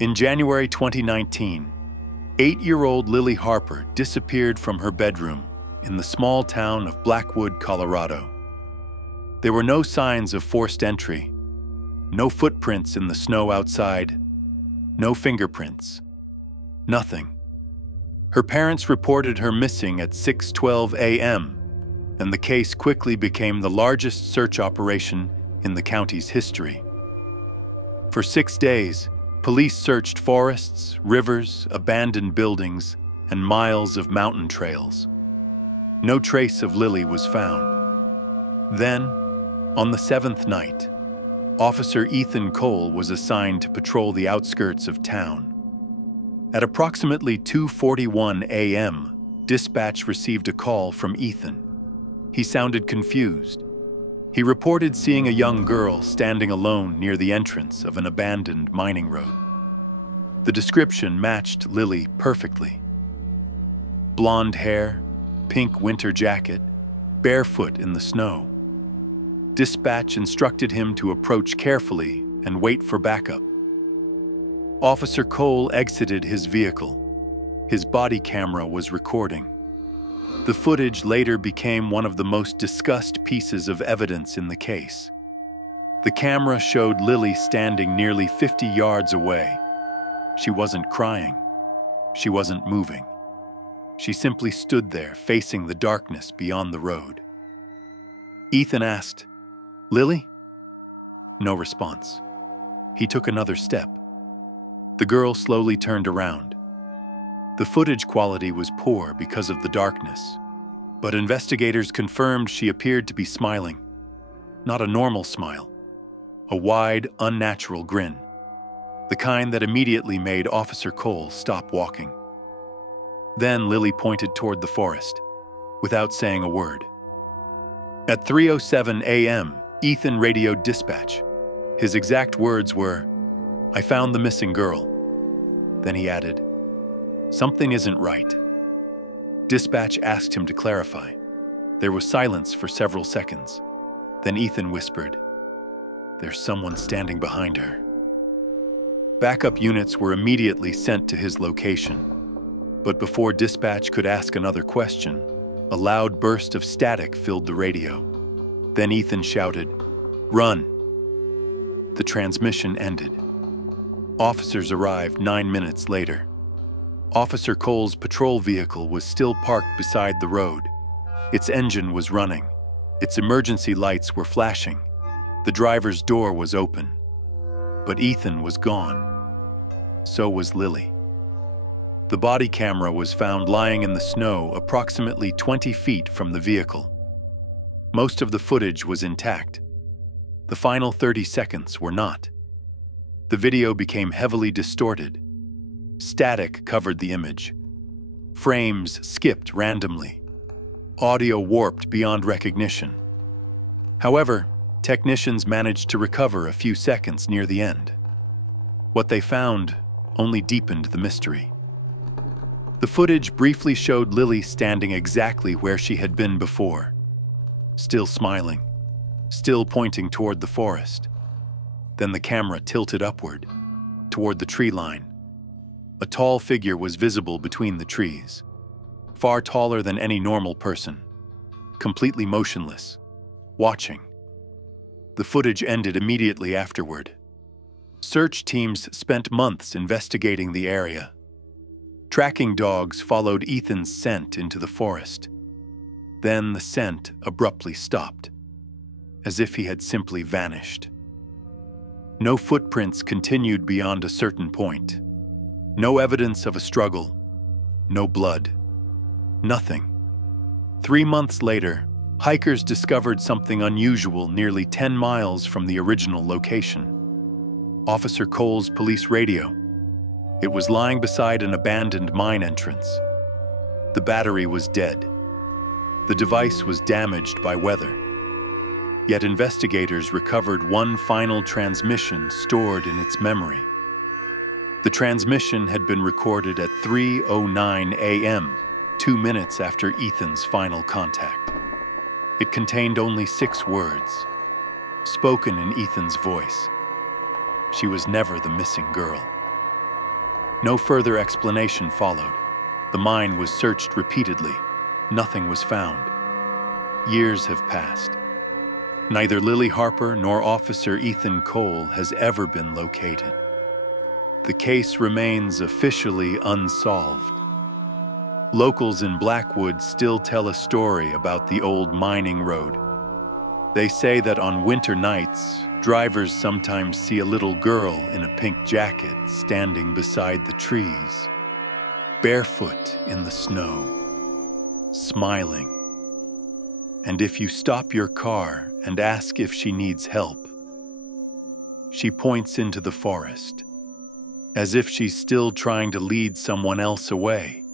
In January 2019, 8-year-old Lily Harper disappeared from her bedroom in the small town of Blackwood, Colorado. There were no signs of forced entry, no footprints in the snow outside, no fingerprints, nothing. Her parents reported her missing at 6:12 a.m., and the case quickly became the largest search operation in the county's history. For 6 days, police searched forests, rivers, abandoned buildings, and miles of mountain trails. No trace of Lily was found. Then, on the 7th night, Officer Ethan Cole was assigned to patrol the outskirts of town. At approximately 2:41 a.m., dispatch received a call from Ethan. He sounded confused. He reported seeing a young girl standing alone near the entrance of an abandoned mining road. The description matched Lily perfectly. Blonde hair, pink winter jacket, barefoot in the snow. Dispatch instructed him to approach carefully and wait for backup. Officer Cole exited his vehicle. His body camera was recording. The footage later became one of the most discussed pieces of evidence in the case. The camera showed Lily standing nearly 50 yards away. She wasn't crying. She wasn't moving. She simply stood there, facing the darkness beyond the road. Ethan asked, "Lily?" No response. He took another step. The girl slowly turned around. The footage quality was poor because of the darkness, but investigators confirmed she appeared to be smiling. Not a normal smile, a wide, unnatural grin, the kind that immediately made Officer Cole stop walking. Then Lily pointed toward the forest, without saying a word. At 3:07 a.m., Ethan radioed dispatch. His exact words were, "I found the missing girl." Then he added, "Something isn't right." Dispatch asked him to clarify. There was silence for several seconds. Then Ethan whispered, "There's someone standing behind her." Backup units were immediately sent to his location. But before dispatch could ask another question, a loud burst of static filled the radio. Then Ethan shouted, "Run!" The transmission ended. Officers arrived 9 minutes later. Officer Cole's patrol vehicle was still parked beside the road. Its engine was running. Its emergency lights were flashing. The driver's door was open. But Ethan was gone. So was Lily. The body camera was found lying in the snow approximately 20 feet from the vehicle. Most of the footage was intact. The final 30 seconds were not. The video became heavily distorted. Static covered the image. Frames skipped randomly. Audio warped beyond recognition. However, technicians managed to recover a few seconds near the end. What they found only deepened the mystery. The footage briefly showed Lily standing exactly where she had been before, still smiling, still pointing toward the forest. Then the camera tilted upward, toward the tree line. A tall figure was visible between the trees, far taller than any normal person, completely motionless, watching. The footage ended immediately afterward. Search teams spent months investigating the area. Tracking dogs followed Ethan's scent into the forest. Then the scent abruptly stopped, as if he had simply vanished. No footprints continued beyond a certain point. No evidence of a struggle. No blood. Nothing. 3 months later, hikers discovered something unusual nearly 10 miles from the original location. Officer Cole's police radio. It was lying beside an abandoned mine entrance. The battery was dead. The device was damaged by weather. Yet investigators recovered one final transmission stored in its memory. The transmission had been recorded at 3:09 a.m., 2 minutes after Ethan's final contact. It contained only 6 words, spoken in Ethan's voice. She was never the missing girl. No further explanation followed. The mine was searched repeatedly. Nothing was found. Years have passed. Neither Lily Harper nor Officer Ethan Cole has ever been located. The case remains officially unsolved. Locals in Blackwood still tell a story about the old mining road. They say that on winter nights, drivers sometimes see a little girl in a pink jacket standing beside the trees, barefoot in the snow, smiling. And if you stop your car and ask if she needs help, she points into the forest, as if she's still trying to lead someone else away.